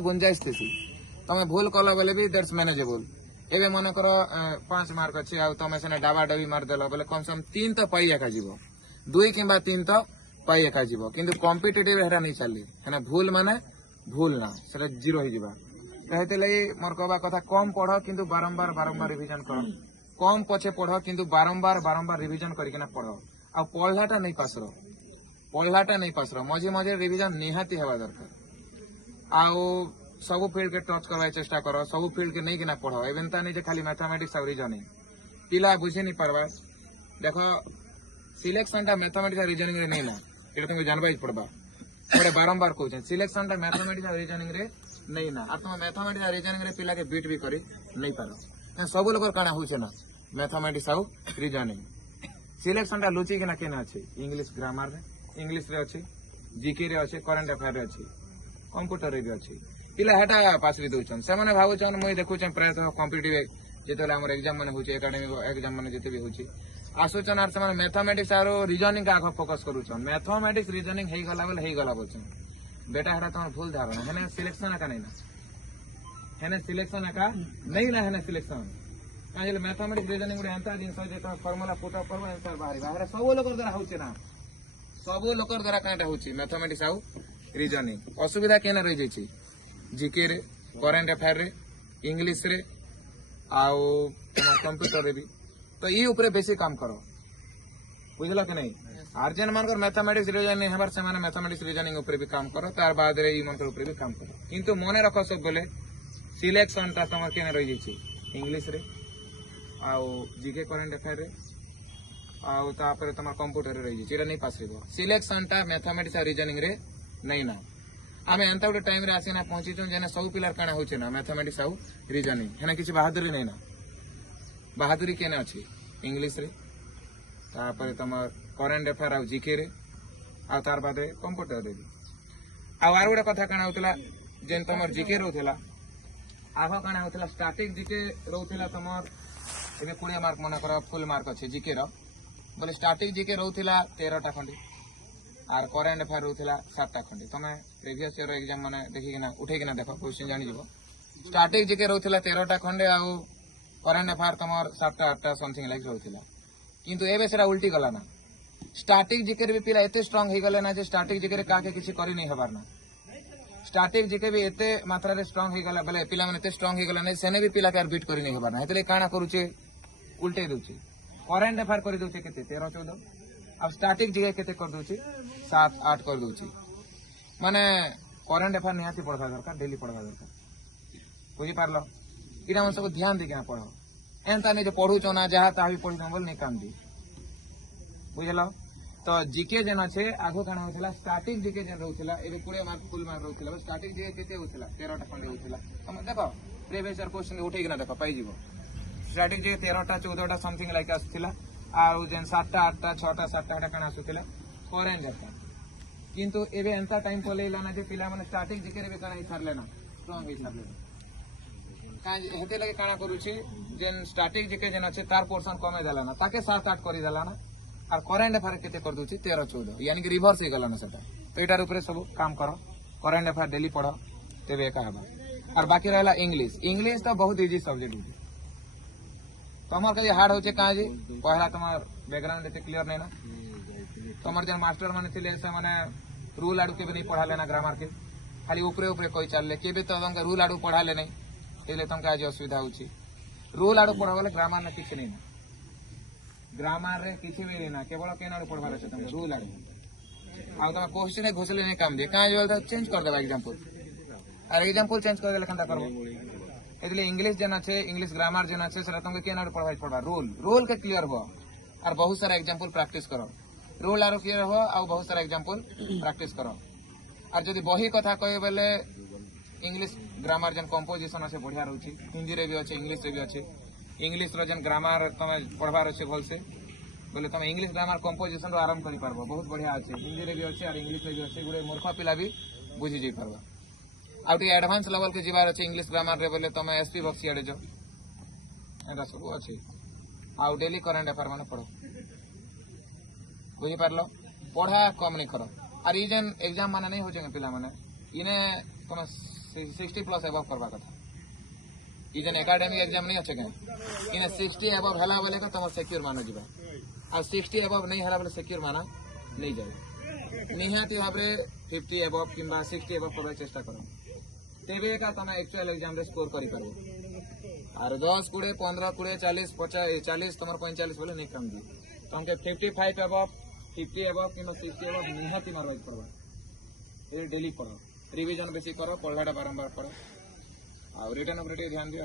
गुंजाइश थी तुम भूल कल बोले भी दैट्स मैनेजेबल एवं मन कर 5 मार्क अच्छी तुम से डाबा डाबी मारदेल बोले कम से कम 3 तो पाई एका जीव 2 कि 3 तो पाई एका जीव कि कॉम्पिटिटिव हेरा नहीं चली है भूल माने भूल ना से जीरो हो कहते लगी मोर कहवा कथा कम पढ़ किंतु बारंबार बारंबार रिविजन कर कम पछे पढ़ किंतु बारंबार बारंबार रिविजन करके पढ़ आ पढ़ाटा नहीं पास मझे मझे रिविजन निहाती हवा दरकार आउ सब फील्ड के टच करवा चेष्टा कर सब फील्ड के नहीं पढ़ एवं नहीं खाली मैथमेटिक्स और रीजनिंग पिला बुझी नहीं पारबा देख सिलेक्शन टा मैथमेटिक्स और रीजनिंग रे नहीं ना ये तुमको जानवा पड़वा थोड़े बारंबार कहते सिलेक्शन टा मैथमेटिक्स और रीजनिंग रे नहीं ना और तुम मैथमेटिक्स और रीजनिंग रे पिला के बीट भी करी नहीं पार सब लोग काना हो मैथमेटिक्स और रीजनिंग सिलेक्शन टा लुचि किना केना अछि इंग्लिश ग्रामर रे इंग्लिश रे अछि जीके रे अछि करंट अफेयर रे अछि कंप्यूटर रे भी अछि पिला हेटा पास भी दउछन से माने भाबुछन मुई देखुछन प्रायतः कॉम्पिटिटिव जेतले हमर एग्जाम माने होछि एकेडमिक एग्जाम माने जेते भी होछि आसुचन आर से मैथमेटिक्स और रीजनिंग का आगे फोकस करूछन मैथमेटिक्स रीजनिंग हेई गला बोलछन बेटा हेटा तोर भूल धारणा हेने सिलेक्शन का नहीं ना हेने सिलेक्शन का नहीं ना हेने सिलेक्शन काहे मैथमेटिक्स रीजनिंग रे एंता जिंस जेता फार्मूला पुट अप करबो आंसर बाहरी बाहर सब लोकर द्वारा होछि ना सब लोकर द्वारा काटा होछि मैथमेटिक्स आउ रीजनिंग असुविधा केना रहि जाय छी जीके रे करंट अफेयर रे इंग्लिश रे आउ कंप्यूटर रे भी तो ये ऊपर बेसी काम करो बुझला कि नहीं आर्जन मानकर मैथमेटिक्स रीजनिंग हमार से माने मैथमेटिक्स रीजनिंग ऊपर भी काम करो तार बाद रे ई मानकर ऊपर भी काम करो किंतु मने रखो सब बोले सिलेक्शन ता तमर केना रहि जाय छी इंग्लिश रे आउ जीके करंट अफेयर रे आउ तापर तमर कंप्यूटर रे रहि जाय छी एटा नहीं पास हेबो सिलेक्शन टा मैथमेटिक्स और रीजनिंग रे नहीं ना आम एंता गोटे टाइम रे आसीना पहुंची जेने सब पिलार काना होचे ना मैथमेटिक्स आउ रीजनिंग हेना किछि बहादुरी नहीं ना बहादुरी केना अछि इंग्लिश रे तापर तमर करंट अफेयर आउ जीके रे आ तार बाद कंप्यूटर रे आउ आर गोटे कथा काना होतला जेन तमर जीके रहउथला आगो काना होतला स्टैटिक जीके रहउथला तमर एबे 20 मार्क मना कर फुल मार्क अछि जीके रो बोले स्टैटिक जीके रहउथला 13 टा खंडी आर करंट अफेयर रहउथला 7 टा खंडी तमे प्रीवियस ईयर एग्जाम माने देखि किना उठे किना देखो क्वेश्चन जानि जीवो स्टैटिक जीके रहउथला 13 टा खंडे आउ करंट अफेयर तमर 7 टा 8 टा समथिंग लाइक रहउथला किंतु एबे सेरा उल्टी गला ना स्टैटिक जीके रे भी पिला एते स्ट्रांग हे गले ना जे स्टैटिक जीके रे काके किछि करि नहीं हबार ना स्टैटिक जीके भी एते मात्रा रे स्ट्रांग हे गला बले पिला माने एते स्ट्रांग हे गला नै सेने भी पिला के बीट करि नहीं हबार ना हेतले काना करूचे उल्टे दउचे करंट अफेयर करि दउचे केते 13 14 अब स्टैटिक जीके केते कर दउचे 7 8 कर दउचे माने करंट अफेयर निहाती पढ़वा दरकार डेली पढ़वा दरकार बुझी पारलो इरा मन सब ध्यान दे के पढ़ो एंता नहीं जो पढ़ू चो ना जहाँ ता भी पढ़ी बोल नहीं काम दी बुझल तो जीके जेना छे आगो काना होतला स्टैटिक जीके जेन रहउतला एबे 20 मार्क फुल मार्क रहउतला स्टैटिक जीके केते होतला 13 टा खंडे होतला हम देखो प्रीवियस ईयर क्वेश्चन उठे कि ना देखो पाई जीवो स्टैटिक जीके 13 टा 14 टा समथिंग लाइक आसथिला आ जेन 7 टा 8 टा 6 टा 7 टा काना आसुतला करंट अफेयर किंतु एबे एंता टाइम पलेला ना जे पिला माने स्टैटिक जीके रे काना हिसाब लेना स्ट्रांग हिसाब लेना काहे हेते लगे काना करूची जेन स्टैटिक जीके जेन আছে तार पोर्शन कमे देला ना ताके 7 8 करी देला ना और करंट अफेयर केते कर दोची 13 14 यानी कि रिवर्स हे गला ना सेटा तो एटार ऊपर सब काम करो करंट अफेयर डेली पढ़ो तेबे एका हबा और बाकी रहला इंग्लिश तो बहुत इजी सब्जेक्ट होची तमर के हार्ड होचे काहे जे पहला तमर बैकग्राउंड एते क्लियर नै ना तमर जे मास्टर माने थिले से माने रूल आडू के नहीं पढ़ा लेना ग्रामर के खाली ऊपरे ऊपरे कोई चलले केबे तो तमका रूल आडू पढ़ा ले नहीं एले तमका आज असुविधा होची रूल आडू पढ़ा बोले ग्रामर ना किछ नहीं ना ग्रामर रे किछ भी ना केवल केन आडू पढ़वा छै तम रूल आडू आ तम क्वेश्चन घोषले नहीं काम दे काहे बोलता चेंज कर देबा एग्जांपल और एग्जांपल चेंज कर देले कंटा करबो एतले इंग्लिश जना छे इंग्लिश ग्रामर जना छे सेरा तमके केन आडू पढ़वा रूल के क्लियर हो और बहुत सारा एग्जांपल प्रैक्टिस करो रूल आरो क्लियर हो और बहुत सारा एग्जांपल प्रैक्टिस करो और जदी बही कथा कहे बेले इंग्लिश ग्रामर जन कंपोजिशन আছে बढ़िया रहउची हिंदी रे भी আছে इंग्लिश रे भी আছে इंग्लिश रो जन ग्रामर तमे पढ़बार আছে भलसे बोले तमे इंग्लिश ग्रामर कंपोजिशन रो आरंभ करि पारबो बहुत बढ़िया আছে हिंदी रे भी আছে और इंग्लिश रे भी আছে गुडे मूर्ख पिला भी बुझी जाई पारबा आउटी एडवांस लेवल के जीवार আছে इंग्लिश ग्रामर रे बोले तमे एसपी बक्सी आडे जो एटा सब আছে आउ डेली करंट अफेयर माने पढ़ो बुझी पारलो पढ़ा कम नहीं करो और ई जन एग्जाम माने नहीं हो जाए पिला माने इने तुम 60+ एबव करवा कथा ई जन एकेडमिक एग्जाम नहीं अच्छे कहीं इन 60 एबव हला बोले को तुम सिक्योर मानो जीवा आ 60 एबव नहीं हला बोले सिक्योर माना नहीं जाए निहाती भाव 50 एबव किंबा 60 एबव करवा चेष्टा करो तेबे का तुम एक्चुअल एग्जाम रे स्कोर करि पारो और 10 20 15 20 40 50 40 तुम 45 बोले नहीं कम दी तुमके 55 एबव 50 एबव किंबा 60 एबव निहाती मारवा करवा ये डेली पढ़ो रिवीजन बेसी करो पढ़ाटा बारंबार पढ़ो और रिटर्न ऊपर ध्यान दियो।